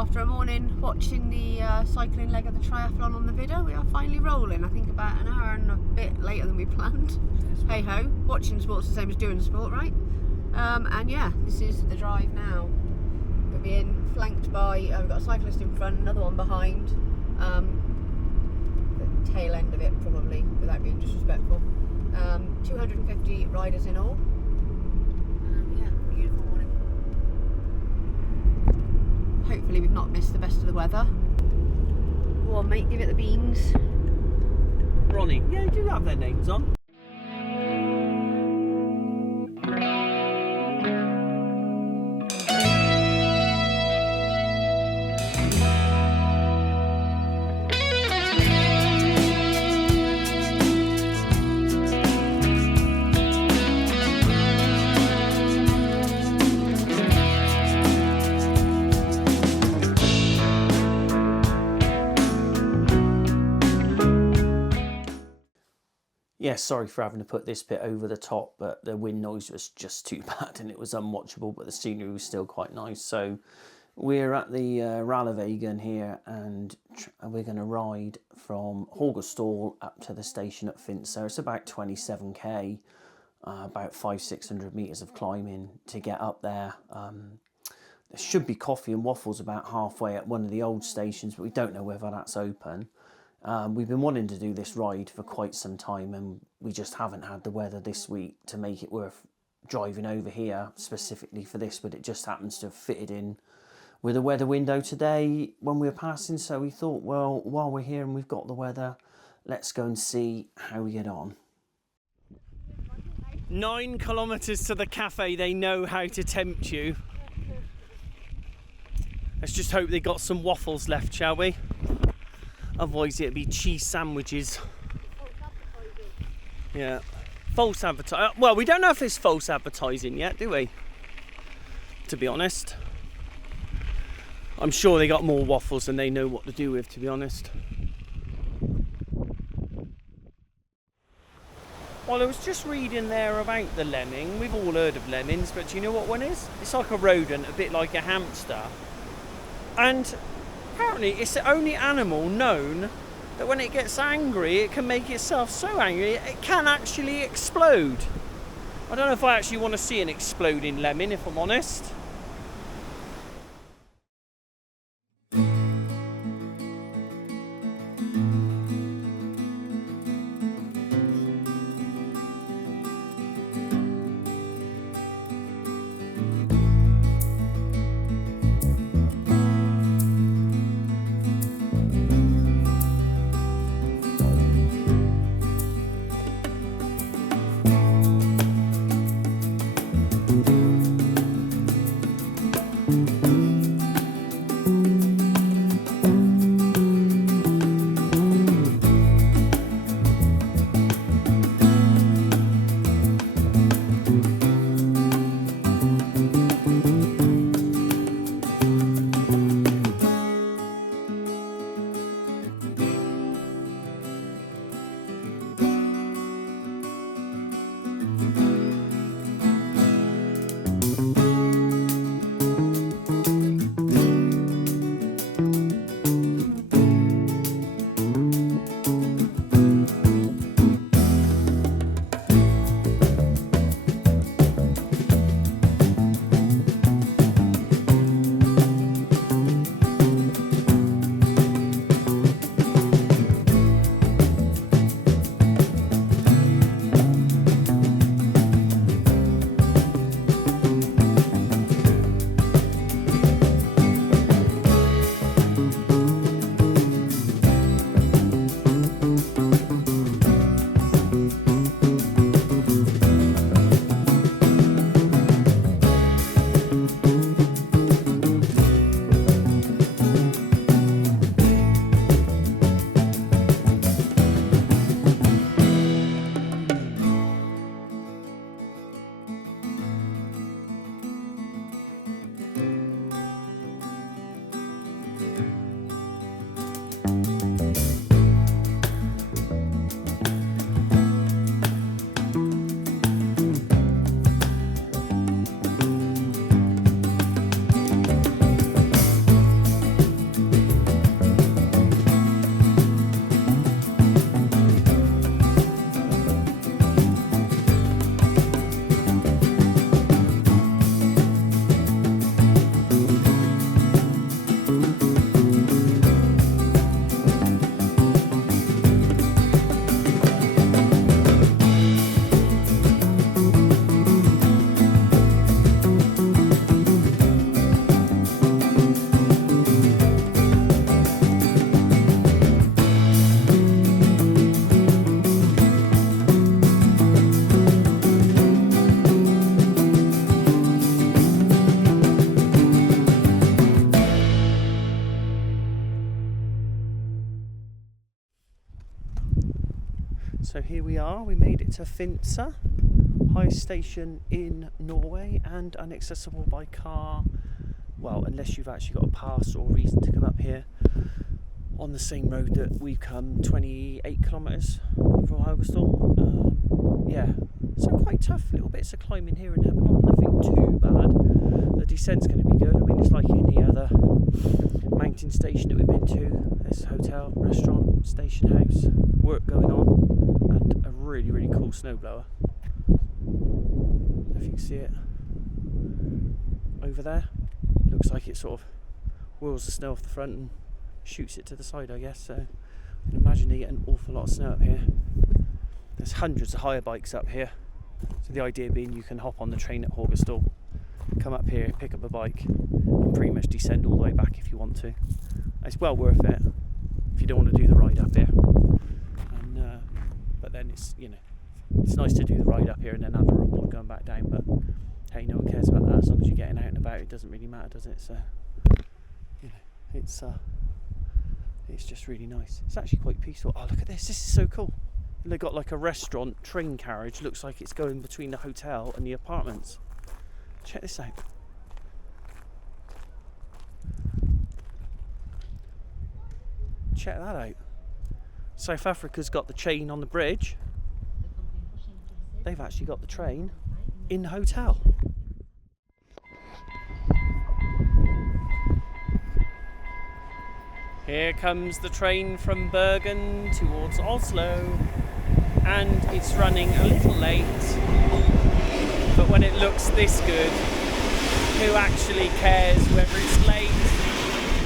after a morning watching the cycling leg of the triathlon on the video, we are finally rolling. I think about an hour and a bit later than we planned. Hey ho, watching sport's the same as doing sport, right? And yeah, this is the drive now. We're being flanked by, we've got a cyclist in front, another one behind. The tail end of it probably, without being disrespectful. 250 riders in all. Yeah, beautiful morning. Hopefully we've not missed the best of the weather. Go on mate, give it the beans. Ronnie, yeah, you do have their names on. Yeah, sorry for having to put this bit over the top, but the wind noise was just too bad and it was unwatchable, but the scenery was still quite nice. So we're at the Rallarvegen here, and we're going to ride from Haugastøl up to the station at Finse. So it's about 27k, about 500-600 metres of climbing to get up there. There should be coffee and waffles about halfway at one of the old stations, but we don't know whether that's open. We've been wanting to do this ride for quite some time, and we just haven't had the weather this week to make it worth driving over here specifically for this, but it just happens to have fitted in with a weather window today when we were passing. So we thought, well, while we're here and we've got the weather, let's go and see how we get on. 9 kilometres to the cafe. They know how to tempt you. Let's just hope they got some waffles left, shall we? Otherwise it'd be cheese sandwiches. Yeah. False advertising. Well, we don't know if it's false advertising yet, do we? To be honest. I'm sure they got more waffles than they know what to do with, to be honest. Well, I was just reading there about the lemming. We've all heard of lemmings, but do you know what one is? It's like a rodent, a bit like a hamster. And apparently it's the only animal known that when it gets angry, it can make itself so angry it can actually explode. I don't know if I actually want to see an exploding lemming, if I'm honest. So here we are, we made it to Finse, highest station in Norway and inaccessible by car, well, unless you've actually got a pass or reason to come up here on the same road that we've come, 28 kilometres from Haugastøl. Yeah, so quite tough, little bits of climbing here and there, but nothing too bad. The descent's going to be good. I mean, it's like any other mountain station that we've been to. There's a hotel, restaurant, station house, work going on, and a really, really cool snowblower. If you can see it over there, looks like it sort of whirls the snow off the front and shoots it to the side, I guess. So I can imagine they get an awful lot of snow up here. There's hundreds of hire bikes up here. So the idea being you can hop on the train at Haugastøl, come up here, pick up a bike, and pretty much descend all the way back if you want to. It's well worth it if you don't want to do the ride up here. And but then it's, you know, it's nice to do the ride up here and then have the reward going back down. But hey, no one cares about that as long as you're getting out and about. It doesn't really matter, does it? So you know, it's just really nice. It's actually quite peaceful. Oh, look at this! This is so cool. They've got like a restaurant train carriage. Looks like it's going between the hotel and the apartments. Check this out. Check that out. South Africa's got the chain on the bridge. They've actually got the train in the hotel. Here comes the train from Bergen towards Oslo, and it's running a little late, but when it looks this good, who actually cares whether it's late,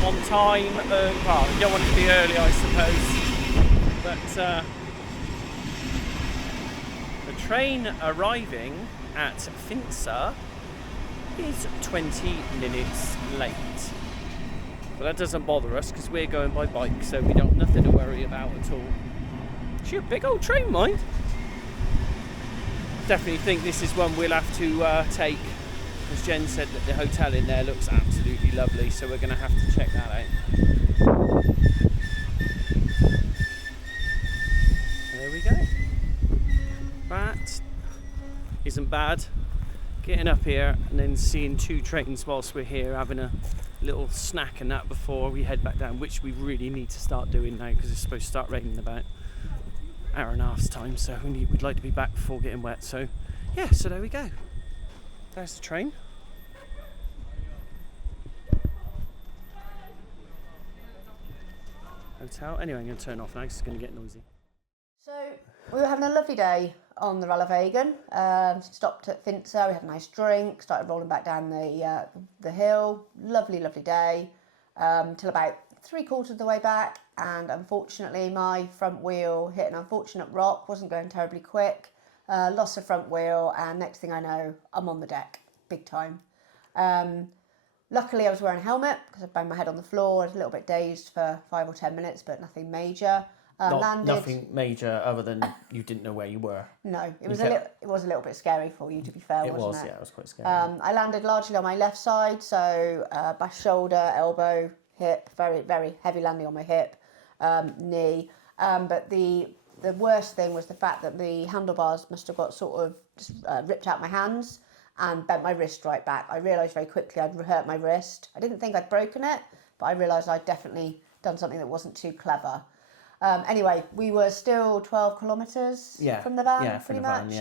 on time, well, you don't want it to be early, I suppose, but the train arriving at Finse is 20 minutes late. But that doesn't bother us because we're going by bike, so we don't nothing to worry about at all. Actually, a big old train, mind. Definitely think this is one we'll have to take, because Jen said that the hotel in there looks absolutely lovely, so we're going to have to check that out. There we go. That isn't bad. Getting up here and then seeing two trains whilst we're here, having a little snack and that before we head back down, which we really need to start doing now because it's supposed to start raining in about an hour and a half's time, so we'd like to be back before getting wet. So yeah, so there we go. There's the train. Hotel. Anyway, I'm going to turn off now because it's going to get noisy. So we were having a lovely day on the Rallarvegen. Stopped at Finse, we had a nice drink, started rolling back down the hill. Lovely, lovely day, till about 3/4 of the way back, and unfortunately my front wheel hit an unfortunate rock, wasn't going terribly quick, lost the front wheel, and next thing I know, I'm on the deck, big time. Luckily I was wearing a helmet because I banged my head on the floor. I was a little bit dazed for 5 or 10 minutes, but nothing major. Nothing major other than you didn't know where you were. No, it was a little bit scary for you, to be fair, wasn't it? Yeah, it was quite scary. I landed largely on my left side, so back shoulder, elbow, hip, very, very heavy landing on my hip, knee. But the worst thing was the fact that the handlebars must have got sort of just, ripped out my hands and bent my wrist right back. I realised very quickly I'd hurt my wrist. I didn't think I'd broken it, but I realised I'd definitely done something that wasn't too clever. Anyway, we were still 12 kilometres from the van, pretty much.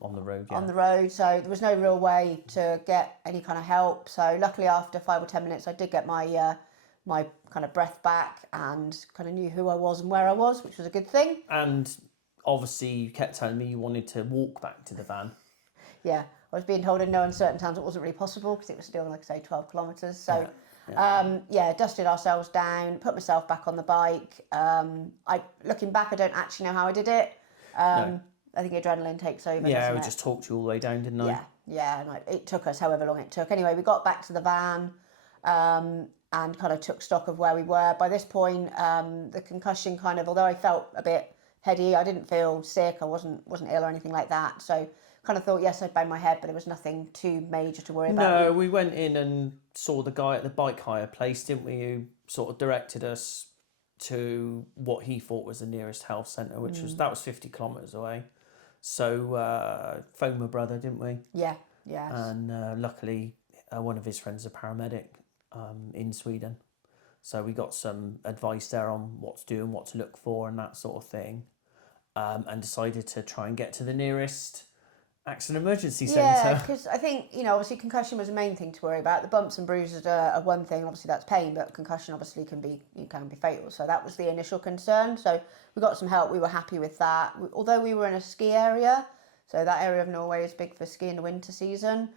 On the road. Yeah. On the road, so there was no real way to get any kind of help. So luckily, after 5 or 10 minutes, I did get my my kind of breath back and kind of knew who I was and where I was, which was a good thing. And obviously, you kept telling me you wanted to walk back to the van. Yeah, I was being told in no uncertain terms it wasn't really possible because it was still, like I say, 12 kilometres. So. Dusted ourselves down, put myself back on the bike. Looking back, I don't actually know how I did it. No. I think adrenaline takes over. Yeah, we just talked you all the way down, didn't I? Yeah, and it took us however long it took. Anyway, we got back to the van and kind of took stock of where we were. By this point, the concussion kind of, although I felt a bit heady, I didn't feel sick. I wasn't ill or anything like that. So. Kind of thought, yes, I'd bang my head, but there was nothing too major to worry about. No, we went in and saw the guy at the bike hire place, didn't we? Who sort of directed us to what he thought was the nearest health centre, which was 50 kilometres away. So phoned my brother, didn't we? Yeah, yes. And luckily, one of his friends is a paramedic in Sweden. So we got some advice there on what to do and what to look for and that sort of thing. And decided to try and get to the nearest accident emergency centre. Yeah, because I think, obviously concussion was the main thing to worry about. The bumps and bruises are one thing, obviously that's pain, but concussion obviously can be fatal. So that was the initial concern. So we got some help, we were happy with that. Although we were in a ski area, so that area of Norway is big for ski in the winter season,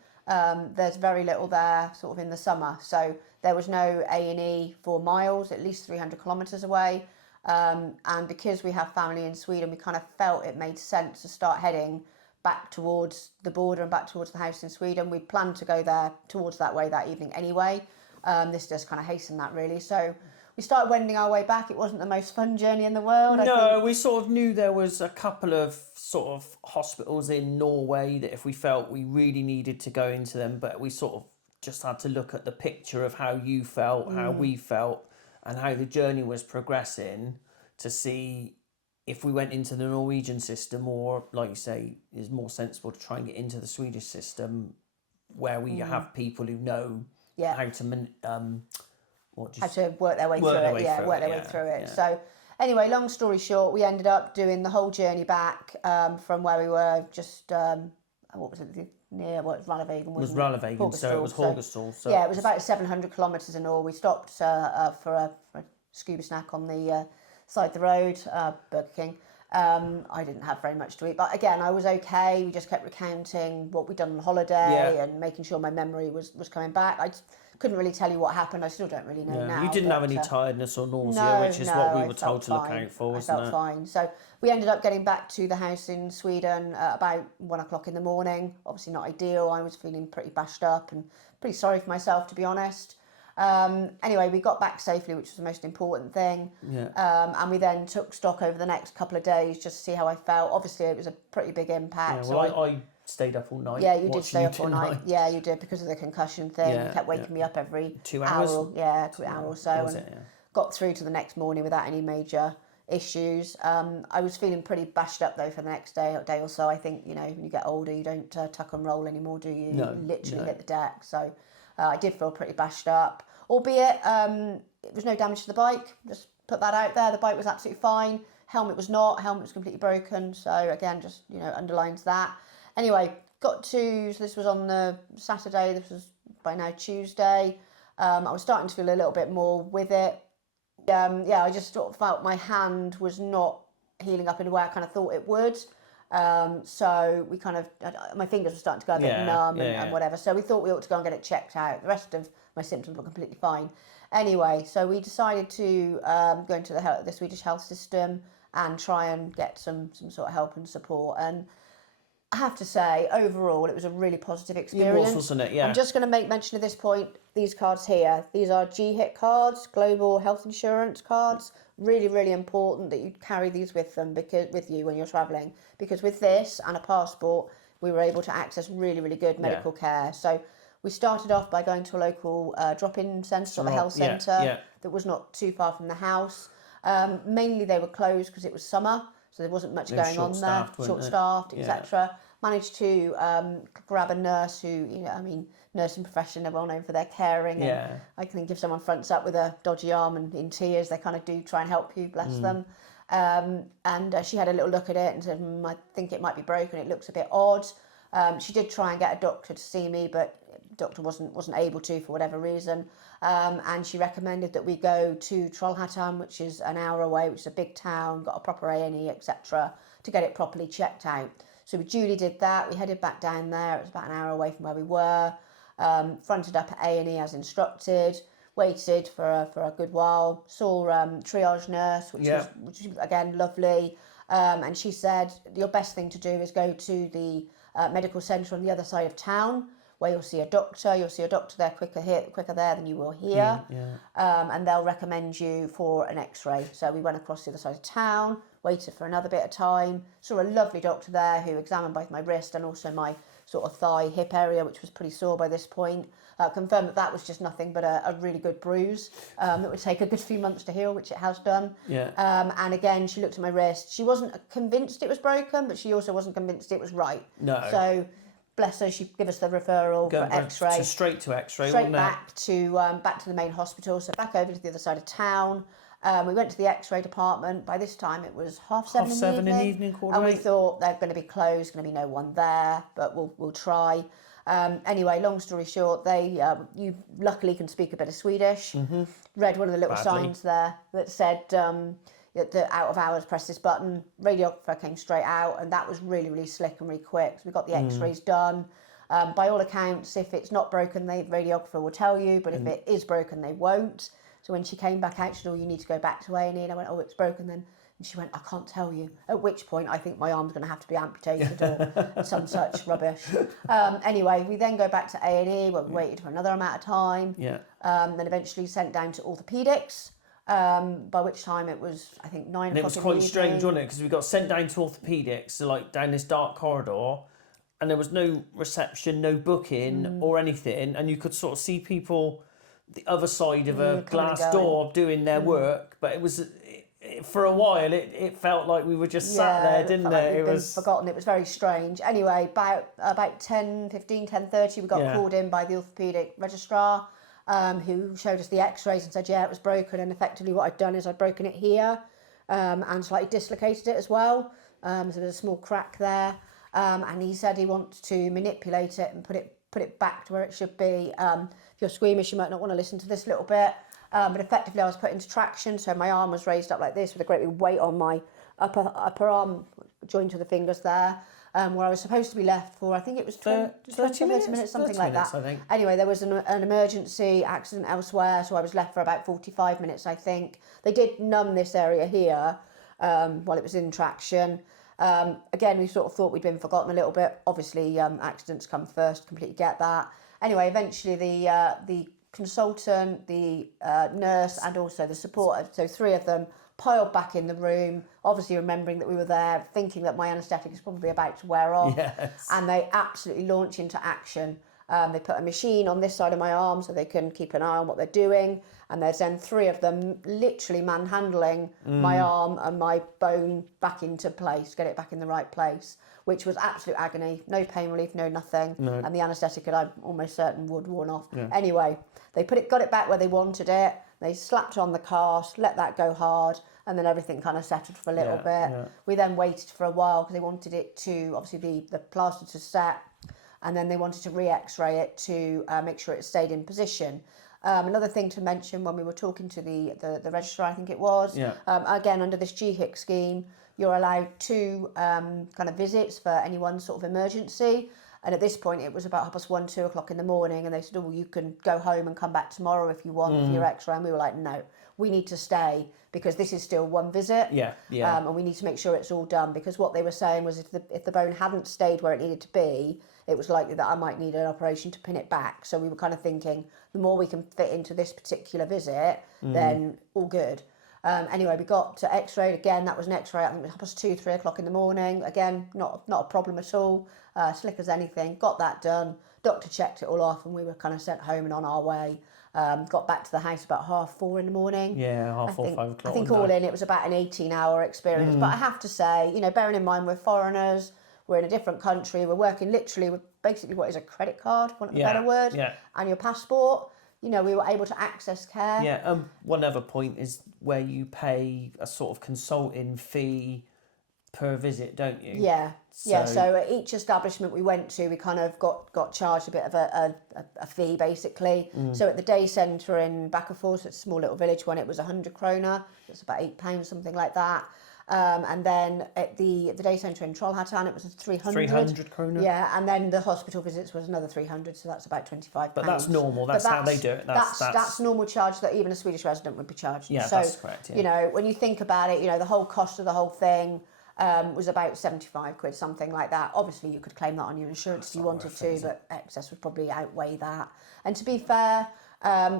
there's very little there sort of in the summer. So there was no A&E for miles, at least 300 kilometres away. And because we have family in Sweden, we kind of felt it made sense to start heading back towards the border and back towards the house in Sweden. We planned to go there towards that way that evening anyway. This just kind of hastened that really. So we started wending our way back. It wasn't the most fun journey in the world. No, we sort of knew there was a couple of sort of hospitals in Norway that if we felt we really needed to go into them, but we sort of just had to look at the picture of how you felt, how we felt, and how the journey was progressing to see if we went into the Norwegian system, or like you say, is more sensible to try and get into the Swedish system, where we have people who know how to how to work their way through it. So anyway, long story short, we ended up doing the whole journey back from where we were, just what was it, near Rallarvegen, wasn't it? It was Rallarvegen, so it was Haugastøl. So yeah, it was about 700 kilometres in all. We stopped for a scuba snack on the side of the road, Burger King. I didn't have very much to eat, but again, I was okay. We just kept recounting what we'd done on holiday and making sure my memory was coming back. I couldn't really tell you what happened. I still don't really know now. You didn't have any tiredness or nausea, which is what we were told to look out for, wasn't it? I felt fine. So we ended up getting back to the house in Sweden about 1 o'clock in the morning. Obviously not ideal. I was feeling pretty bashed up and pretty sorry for myself, to be honest. Anyway, we got back safely, which was the most important thing. And we then took stock over the next couple of days just to see how I felt. Obviously, it was a pretty big impact. Yeah, well, I stayed up all night. Yeah, you did stay up all night. Yeah, you did, because of the concussion thing. You kept waking me up every 2 hours. Hour or so. Got through to the next morning without any major issues. I was feeling pretty bashed up though for the next day or so. I think, when you get older, you don't tuck and roll anymore, do you? No, you literally hit the deck. So I did feel pretty bashed up, albeit it was no damage to the bike. Just put that out there. The bike was absolutely fine. Helmet was not. Helmet was completely broken. So again, just underlines that. Anyway, so this was on the Saturday. This was by now Tuesday. I was starting to feel a little bit more with it. I just sort of felt my hand was not healing up in a way I kind of thought it would. So we kind of, my fingers were starting to go a bit numb and whatever. So we thought we ought to go and get it checked out. The rest of my symptoms were completely fine. Anyway, so we decided to go into the Swedish health system and try and get some sort of help and support. And I have to say, overall, it was a really positive experience. It was, wasn't it? Yeah. I'm just going to make mention at this point, these cards here. These are GHIC cards, Global Health Insurance cards. Really, really important that you carry these with you when you're travelling. Because with this and a passport, we were able to access really, really good medical care. So we started off by going to a local drop-in centre, or the health centre, that was not too far from the house. Mainly they were closed because it was summer. So there wasn't much going on there, short-staffed, etc. Managed to grab a nurse who, nursing profession, they're well known for their caring. And I think if someone fronts up with a dodgy arm and in tears, they kind of do try and help you, bless them. And she had a little look at it and said, I think it might be broken, it looks a bit odd. She did try and get a doctor to see me, but the doctor wasn't able to for whatever reason. And she recommended that we go to Trollhättan, which is an hour away, which is a big town, got a proper A&E, etc., to get it properly checked out. So we duly did that. We headed back down there. It was about an hour away from where we were. Fronted up at A&E as instructed. Waited for a good while. Saw triage nurse, which was again lovely. And she said your best thing to do is go to the medical centre on the other side of town, where you'll see a doctor. You'll see a doctor there quicker there than you will here. And they'll recommend you for an X-ray. So we went across the other side of town, waited for another bit of time, saw a lovely doctor there who examined both my wrist and also my sort of thigh, hip area, which was pretty sore by this point. confirmed that was just nothing but a really good bruise that would take a good few months to heal, which it has done. And again, she looked at my wrist. She wasn't convinced it was broken, but she also wasn't convinced it was right. No. So bless her, she gave us the referral for X-ray. Straight to X-ray, straight back to the main hospital. So back over to the other side of town. We went to the X-ray department. By this time, it was 7:30 in the evening, and we thought they're going to be closed, going to be no one there, but we'll try. Anyway, long story short, you luckily can speak a bit of Swedish. Read one of the little signs there that said the out of hours, press this button. Radiographer came straight out, and that was really, really slick and really quick. So we got the X-rays done. By all accounts, if it's not broken, the radiographer will tell you, but if it is broken, they won't. So when she came back out, she said, you need to go back to A&E. And I went, it's broken then. And she went, I can't tell you. At which point, I think my arm's going to have to be amputated or some such rubbish. Anyway, we then go back to A&E. We waited for another amount of time. Then eventually sent down to orthopaedics, by which time it was, I think, 9 o'clock. And it was quite strange, wasn't it? Because we got sent down to orthopaedics, so like down this dark corridor, and there was no reception, no booking or anything. And you could sort of see people the other side of a glass door doing their work, but it was for a while it felt like we were just sat there, didn't it? It was forgotten. It was very strange. Anyway, about 10:30 we got called in by the orthopaedic registrar, who showed us the X-rays and said it was broken, and effectively what I'd done is I'd broken it here and slightly dislocated it as well, so there's a small crack there, and he said he wants to manipulate it and put it back to where it should be. If you're squeamish, you might not want to listen to this little bit, but effectively I was put into traction, so my arm was raised up like this with a great big weight on my upper arm, joined to the fingers there, where I was supposed to be left for, I think it was 30 minutes, something like that. I think. Anyway, there was an emergency accident elsewhere, so I was left for about 45 minutes, I think. They did numb this area here while it was in traction. Again, we sort of thought we'd been forgotten a little bit. Obviously, accidents come first, completely get that. Anyway, eventually the consultant, the nurse, and also the supporter, so 3 of them, piled back in the room, obviously remembering that we were there, thinking that my anaesthetic is probably about to wear off. And they absolutely launch into action. They put a machine on this side of my arm so they can keep an eye on what they're doing. And there's then 3 of them literally manhandling my arm and my bone back into place, get it back in the right place, which was absolute agony. No pain relief, no nothing. And the anaesthetic, I'm almost certain, would worn off. Anyway, they got it back where they wanted it. They slapped on the cast, let that go hard, and then everything kind of settled for a little bit. We then waited for a while because they wanted it to, obviously, the plaster to set, and then they wanted to re-X-ray it to make sure it stayed in position. Another thing to mention when we were talking to the registrar, I think it was, again, under this GHIC scheme, you're allowed 2 kind of visits for any one sort of emergency. And at this point, it was about 1:30, 2 o'clock in the morning, and they said, you can go home and come back tomorrow if you want for your X-ray. And we were like, no, we need to stay because this is still 1 visit. And we need to make sure it's all done, because what they were saying was if the bone hadn't stayed where it needed to be, it was likely that I might need an operation to pin it back. So we were kind of thinking, the more we can fit into this particular visit, then all good. Anyway, we got to X-ray again. That was an X-ray. I think it was 2:30, 3 o'clock in the morning. Again, not a problem at all. Slick as anything. Got that done. Doctor checked it all off, and we were kind of sent home and on our way. Got back to the house about 4:30 in the morning. 4:30, 5 o'clock. I think all in, it was about an 18-hour experience. But I have to say, bearing in mind we're foreigners, we're in a different country, we're working literally with basically what is a credit card, for want of a better word, and your passport. We were able to access care. One other point is where you pay a sort of consulting fee per visit, don't you? So at each establishment we went to, we kind of got charged a bit of a fee, basically. So at the day centre in Bakkafors, it's a small little village one, it was 100 krona. It's about £8, something like that. And then at the day centre in Trollhättan, it was 300. 300 krona? Yeah, and then the hospital visits was another 300, so that's about £25. But that's normal, that's how they do it. That's normal charge that even a Swedish resident would be charged. Yeah, so, that's correct, when you think about it, the whole cost of the whole thing was about 75 quid, something like that. Obviously, you could claim that on your insurance if you wanted to, but excess would probably outweigh that. And to be fair,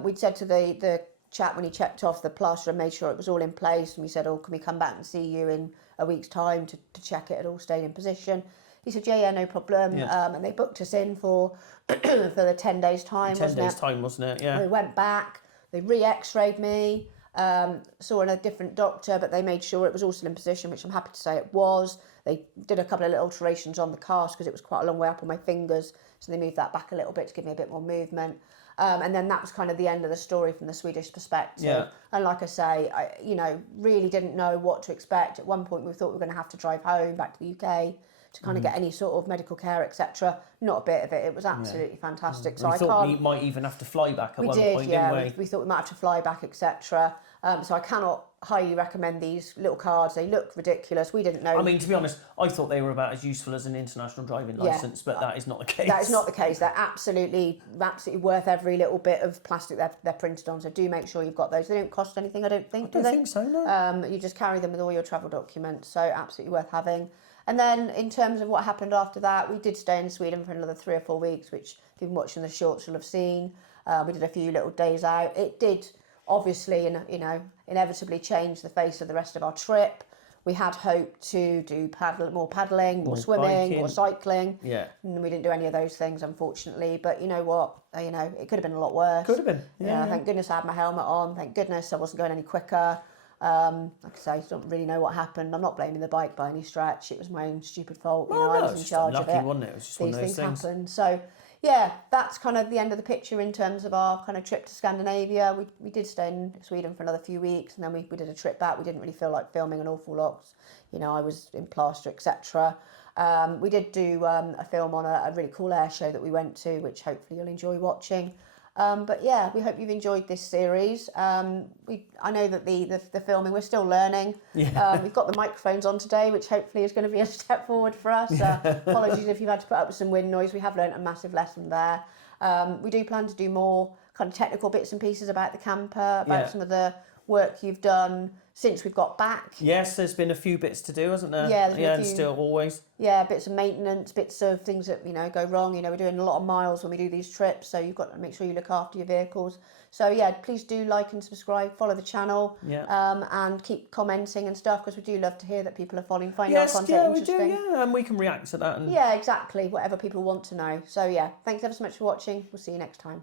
we'd said to the chap when he checked off the plaster and made sure it was all in place, and we said, can we come back and see you in a week's time to check it had all stayed in position? He said, yeah, no problem. Yeah. And they booked us in for the 10 days time, 10 days time, wasn't it? Yeah. We went back, they re-x-rayed me, saw a different doctor, but they made sure it was all still in position, which I'm happy to say it was. They did a couple of little alterations on the cast because it was quite a long way up on my fingers, so they moved that back a little bit to give me a bit more movement. And then that was kind of the end of the story from the Swedish perspective. Yeah. And like I say, I really didn't know what to expect. At one point we thought we were going to have to drive home back to the UK to kind of get any sort of medical care, etc. Not a bit of it. It was absolutely fantastic. So we thought we might even have to fly back at one point, didn't we? We thought we might have to fly back, etc. So I cannot highly recommend these little cards. They look ridiculous. We didn't know. I mean, to be honest, I thought they were about as useful as an international driving licence, but that is not the case. That is not the case. They're absolutely worth every little bit of plastic they're printed on. So do make sure you've got those. They don't cost anything, I don't think, do they? I don't think so, no. You just carry them with all your travel documents. So absolutely worth having. And then in terms of what happened after that, we did stay in Sweden for another 3 or 4 weeks, which if you've been watching the shorts you'll have seen. We did a few little days out. It did obviously, inevitably change the face of the rest of our trip. We had hoped to do more paddling, more swimming, biking. more cycling. Yeah. And we didn't do any of those things, unfortunately. But you know what? It could have been a lot worse. Could have been. Yeah. Thank goodness I had my helmet on. Thank goodness I wasn't going any quicker. Like I say, I don't really know what happened. I'm not blaming the bike by any stretch. It was my own stupid fault. I was in charge of it. Wasn't it? It was just These one of those things happen. So, yeah, that's kind of the end of the picture in terms of our kind of trip to Scandinavia. We did stay in Sweden for another few weeks, and then we did a trip back. We didn't really feel like filming an awful lot. I was in plaster, etc. We did do a film on a really cool air show that we went to, which hopefully you'll enjoy watching. But yeah, we hope you've enjoyed this series. I know that the filming, we're still learning. Yeah. We've got the microphones on today, which hopefully is going to be a step forward for us. Apologies if you've had to put up with some wind noise. We have learned a massive lesson there. We do plan to do more kind of technical bits and pieces about the camper, about some of the work you've done since we've got back. Yes, there's been a few bits to do, hasn't there? Yeah, there's been a few, and still always. Yeah, bits of maintenance, bits of things that go wrong. We're doing a lot of miles when we do these trips, so you've got to make sure you look after your vehicles. So yeah, please do like and subscribe, follow the channel, and keep commenting and stuff, because we do love to hear that people are finding our content interesting. We do, and we can react to that. Yeah, exactly. Whatever people want to know. So yeah, thanks ever so much for watching. We'll see you next time.